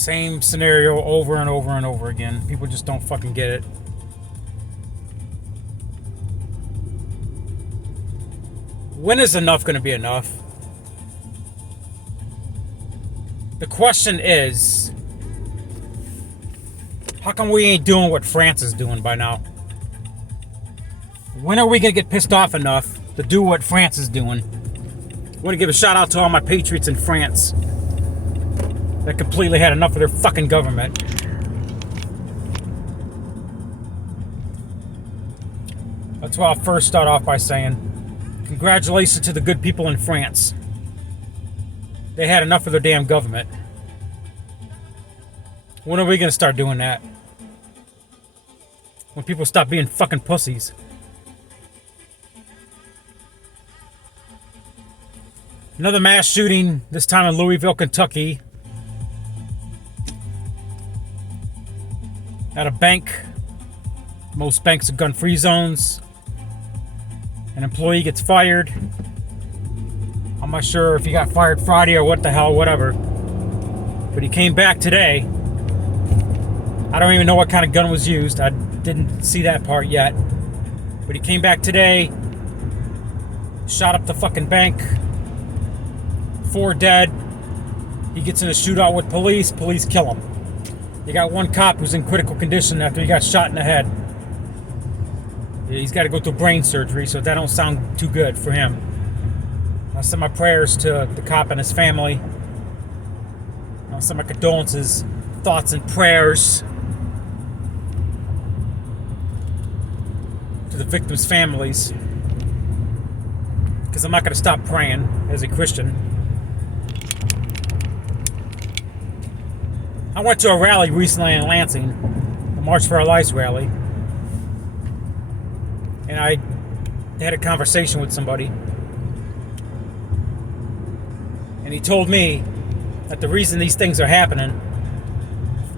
Same scenario over and over and over again. People just don't fucking get it. When is enough going to be enough? The question is, how come we ain't doing what France is doing by now? When are we going to get pissed off enough to do what France is doing? I want to give a shout out to all my patriots in France that completely had enough of their fucking government. That's why I'll first start off by saying, congratulations to the good people in France. They had enough of their damn government. When are we going to start doing that? When people stop being fucking pussies. Another mass shooting, this time in Louisville, Kentucky. At a bank. Most banks are gun-free zones. An employee gets fired. I'm not sure if he got fired Friday or what the hell, whatever. But he came back today. I don't even know what kind of gun was used. I didn't see that part yet. But he came back today. Shot up the fucking bank. 4 dead. He gets in a shootout with police. Police kill him. You got one cop who's in critical condition after he got shot in the head. He's got to go through brain surgery, so that don't sound too good for him. I send my prayers to the cop and his family. I send my condolences, thoughts, and prayers to the victims' families. Because I'm not going to stop praying as a Christian. I went to a rally recently in Lansing, a March for Our Lives rally. And I had a conversation with somebody. And he told me that the reason these things are happening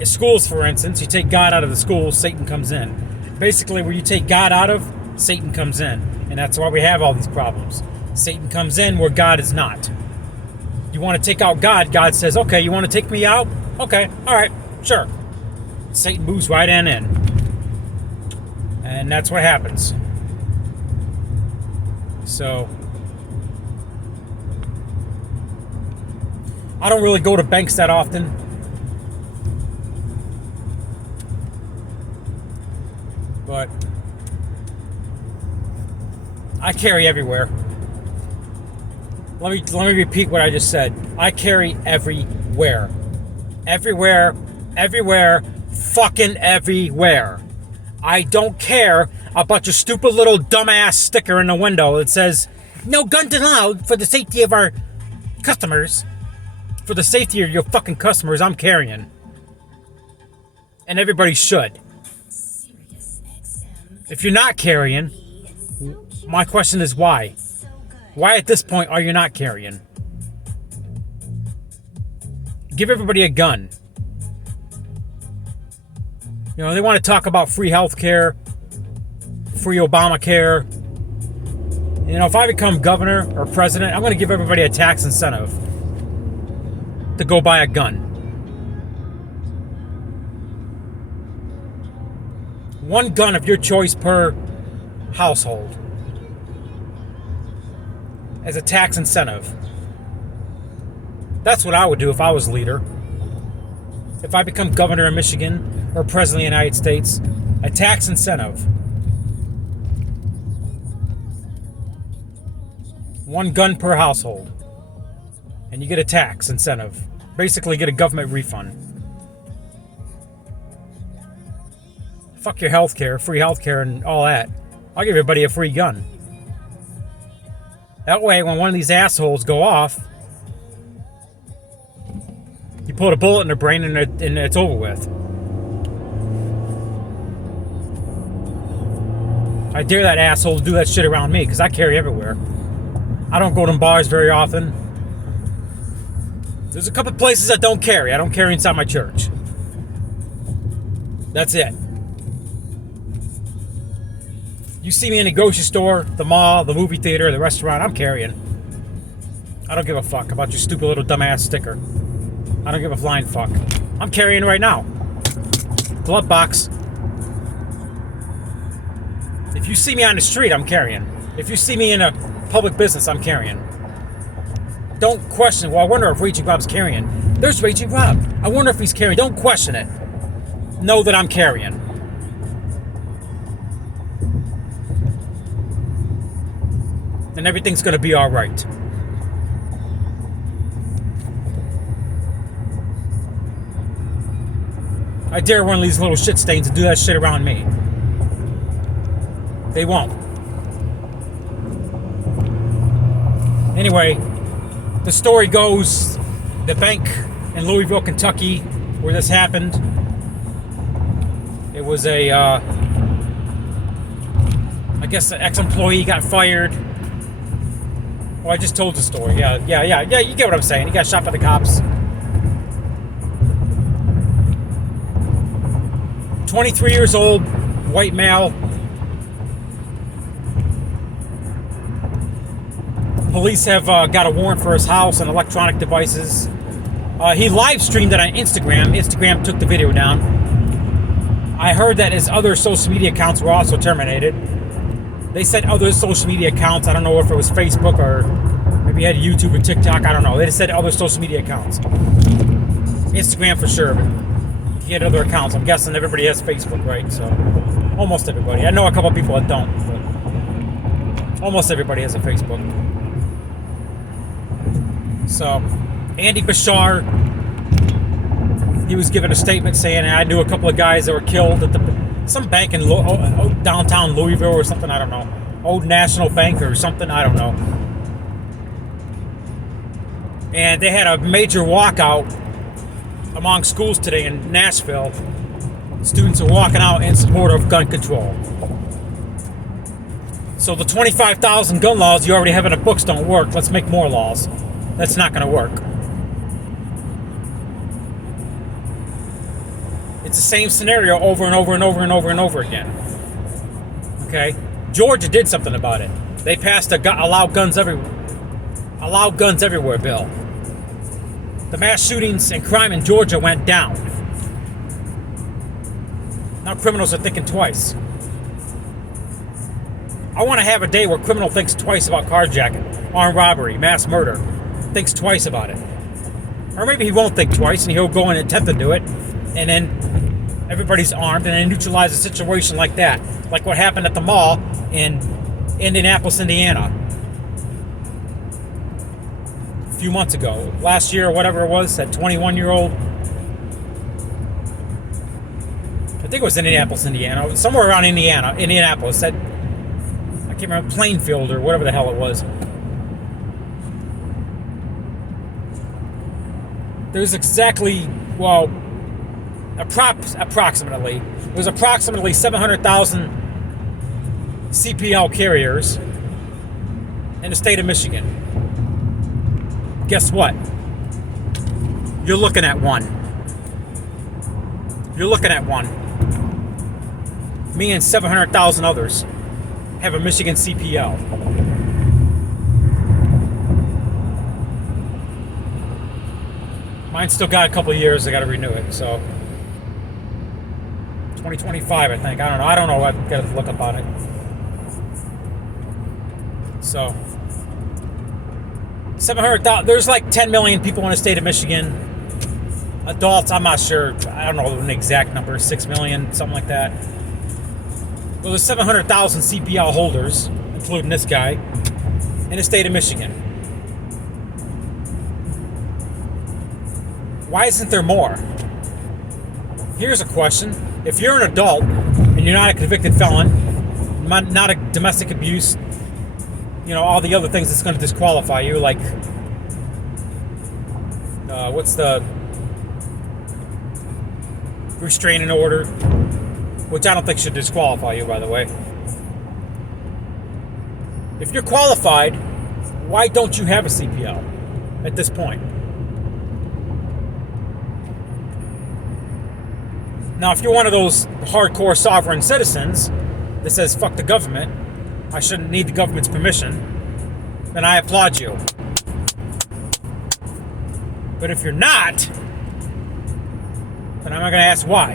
is schools, for instance. You take God out of the schools, Satan comes in. Basically, where you take God out of, Satan comes in. And that's why we have all these problems. Satan comes in where God is not. You want to take out God, God says, okay, you want to take me out? Okay, all right, sure. Satan moves right in. And that's what happens. So, I don't really go to banks that often. But I carry everywhere. Let me repeat what I just said. I carry everywhere. Everywhere, fucking everywhere. I don't care about your stupid little dumbass sticker in the window that says, no guns allowed for the safety of our customers. For the safety of your fucking customers, I'm carrying. And everybody should. If you're not carrying, my question is why? Why at this point are you not carrying? Give everybody a gun. You know, they want to talk about free health care, free Obamacare. You know, if I become governor or president, I'm going to give everybody a tax incentive to go buy a gun. One gun of your choice per household as a tax incentive. That's what I would do if I was leader. If I become governor of Michigan or president of the United States, a tax incentive. One gun per household. And you get a tax incentive. Basically get a government refund. Fuck your healthcare, free healthcare and all that. I'll give everybody a free gun. That way, when one of these assholes go off, you put a bullet in their brain and it's over with. I dare that asshole to do that shit around me because I carry everywhere. I don't go to bars very often. There's a couple places I don't carry. I don't carry inside my church. That's it. You see me in the grocery store, the mall, the movie theater, the restaurant, I'm carrying. I don't give a fuck about your stupid little dumbass sticker. I don't give a flying fuck. I'm carrying right now. Glove box. If you see me on the street, I'm carrying. If you see me in a public business, I'm carrying. Don't question, well, I wonder if Raging Rob's carrying. There's Raging Rob. I wonder if he's carrying. Don't question it. Know that I'm carrying. And everything's going to be all right. I dare one of these little shit stains to do that shit around me. They won't. Anyway, the story goes, the bank in Louisville, Kentucky, where this happened, it was a, I guess an ex-employee got fired. Well, I just told the story. Yeah, you get what I'm saying. He got shot by the cops. 23 years old, white male. Police have got a warrant for his house and electronic devices. He live streamed it on Instagram. Instagram took the video down. I heard that his other social media accounts were also terminated. They said other social media accounts. I don't know if it was Facebook or maybe he had YouTube or TikTok. I don't know. They just said other social media accounts. Instagram for sure, but he had other accounts. I'm guessing everybody has Facebook, right? So almost everybody. I know a couple of people that don't, but almost everybody has a Facebook. So Andy Bashar, he was given a statement saying, I knew a couple of guys that were killed at some bank in downtown Louisville or something, I don't know. Old National Bank or something, I don't know. And they had a major walkout among schools today in Nashville. Students are walking out in support of gun control. So the 25,000 gun laws you already have in the books don't work. Let's make more laws. That's not going to work. It's the same scenario over and over and over and over and over again. Okay? Georgia did something about it. They passed a allow guns everywhere bill. The mass shootings and crime in Georgia went down. Now criminals are thinking twice. I want to have a day where criminal thinks twice about carjacking, armed robbery, mass murder. Thinks twice about it. Or maybe he won't think twice and he'll go and attempt to do it, and then everybody's armed and then neutralize a situation like that. Like what happened at the mall in Indianapolis, Indiana. A few months ago. Last year or whatever it was, that 21-year-old. I think it was Indianapolis, Indiana. Somewhere around Indianapolis. That, I can't remember, Plainfield or whatever the hell it was. There's exactly, well, approximately, there's approximately 700,000 CPL carriers in the state of Michigan. Guess what? You're looking at one. You're looking at one. Me and 700,000 others have a Michigan CPL. Mine's still got a couple of years. I got to renew it. So 2025, I think. I don't know. I've got to look up on it. So 700,000. There's like 10 million people in the state of Michigan. Adults, I'm not sure. I don't know the exact number. 6 million, something like that. Well, there's 700,000 CPL holders, including this guy, in the state of Michigan. Why isn't there more? Here's a question. If you're an adult and you're not a convicted felon, not a domestic abuse, all the other things that's going to disqualify you, like, what's the restraining order, which I don't think should disqualify you, by the way. If you're qualified, why don't you have a CPL at this point? Now, if you're one of those hardcore sovereign citizens that says, fuck the government, I shouldn't need the government's permission, then I applaud you. But if you're not, And I'm not going to ask why.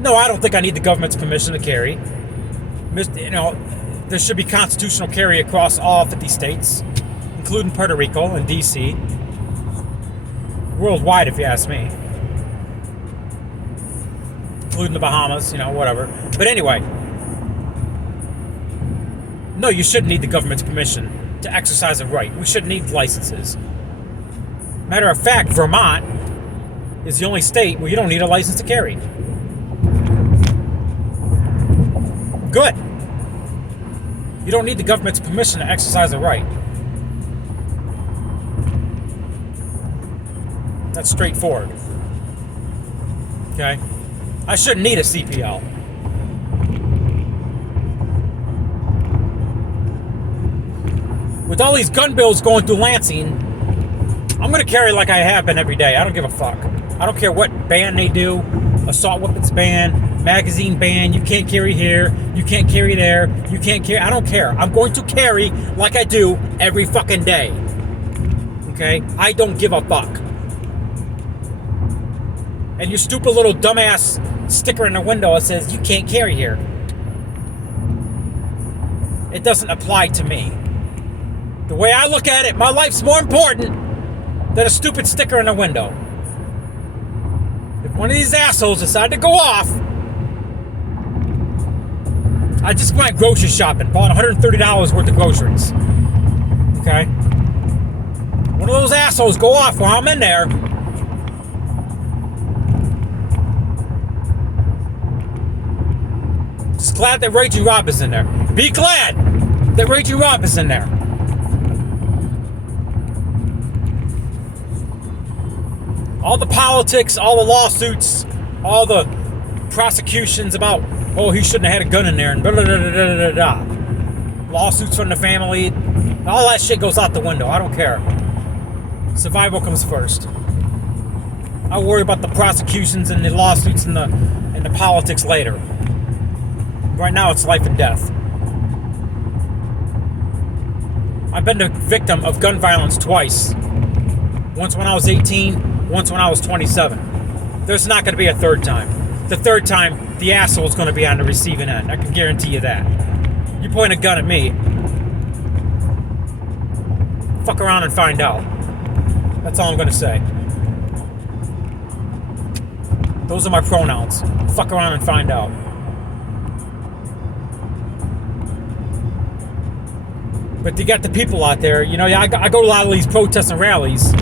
No, I don't think I need the government's permission to carry. You know, there should be constitutional carry across all 50 states, including Puerto Rico and D.C. Worldwide, if you ask me. Including the Bahamas, you know, whatever. But anyway, no, you shouldn't need the government's permission to exercise a right. We shouldn't need licenses. Matter of fact, Vermont is the only state where you don't need a license to carry. Good. You don't need the government's permission to exercise a right. That's straightforward. Okay? I shouldn't need a CPL. With all these gun bills going through Lansing, I'm going to carry like I have been every day. I don't give a fuck. I don't care what ban they do. Assault weapons ban, magazine ban. You can't carry here. You can't carry there. You can't carry. I don't care. I'm going to carry like I do every fucking day. Okay? I don't give a fuck. And your stupid little dumbass sticker in the window that says you can't carry here. It doesn't apply to me. The way I look at it, my life's more important than a stupid sticker in the window. If one of these assholes decide to go off, I just went grocery shopping, bought $130 worth of groceries. Okay? One of those assholes go off while I'm in there. Just glad that Raging Rob is in there. Be glad that Raging Rob is in there. All the politics, all the lawsuits, all the prosecutions about, oh, he shouldn't have had a gun in there, and blah, blah, blah, blah, blah, blah. Lawsuits from the family, all that shit goes out the window. I don't care. Survival comes first. I worry about the prosecutions and the lawsuits and the politics later. Right now, it's life and death. I've been the victim of gun violence twice. Once when I was 18. Once when I was 27. There's not going to be a third time. The third time, the asshole's going to be on the receiving end. I can guarantee you that. You point a gun at me, fuck around and find out. That's all I'm going to say. Those are my pronouns. Fuck around and find out. But you got the people out there, you know, I go to a lot of these protests and rallies.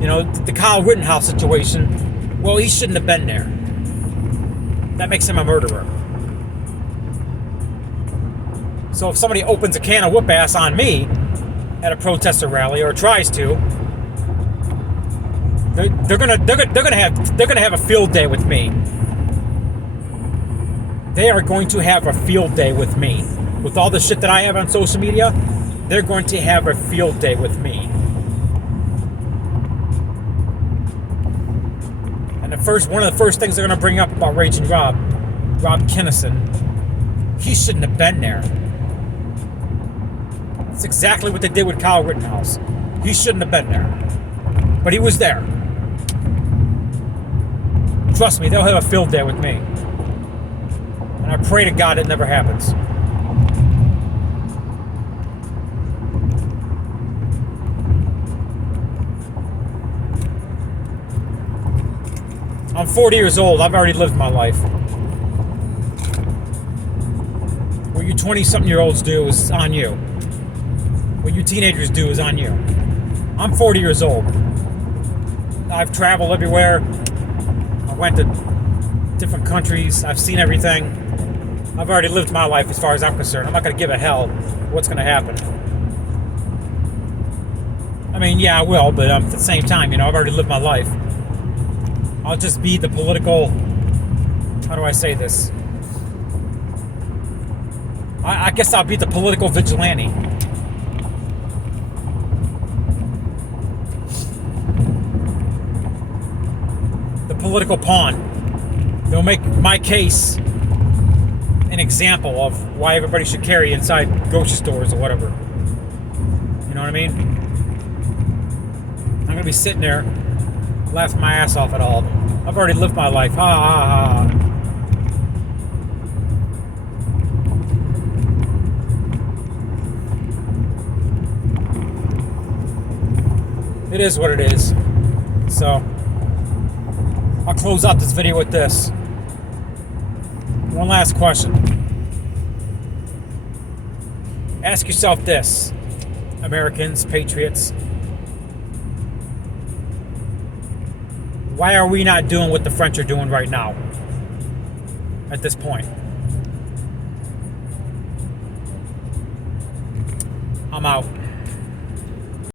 You know, the Kyle Rittenhouse situation, well, he shouldn't have been there. That makes him a murderer. So if somebody opens a can of whoop ass on me at a protest or rally, or tries to, they're gonna have a field day with me. They are going to have a field day with me. With all the shit that I have on social media, they're going to have a field day with me. One of the first things they're going to bring up about Raging Rob Kinnison, he shouldn't have been there. That's exactly what they did with Kyle Rittenhouse. He shouldn't have been there. But he was there. Trust me, they'll have a field day with me. And I pray to God it never happens. I'm 40 years old. I've already lived my life. What you 20-something-year-olds do is on you. What you teenagers do is on you. I'm 40 years old. I've traveled everywhere. I went to different countries. I've seen everything. I've already lived my life as far as I'm concerned. I'm not going to give a hell what's going to happen. I mean, yeah, I will, but at the same time, you know, I've already lived my life. I'll just be the political, how do I say this? I guess I'll be the political vigilante. The political pawn. They'll make my case an example of why everybody should carry inside grocery stores or whatever. You know what I mean? I'm going to be sitting there Laughed my ass off at all of them. I've already lived my life. Ha ha ha. It is what it is. So, I'll close out this video with this. One last question. Ask yourself this, Americans, patriots. Why are we not doing what the French are doing right now? At this point. I'm out.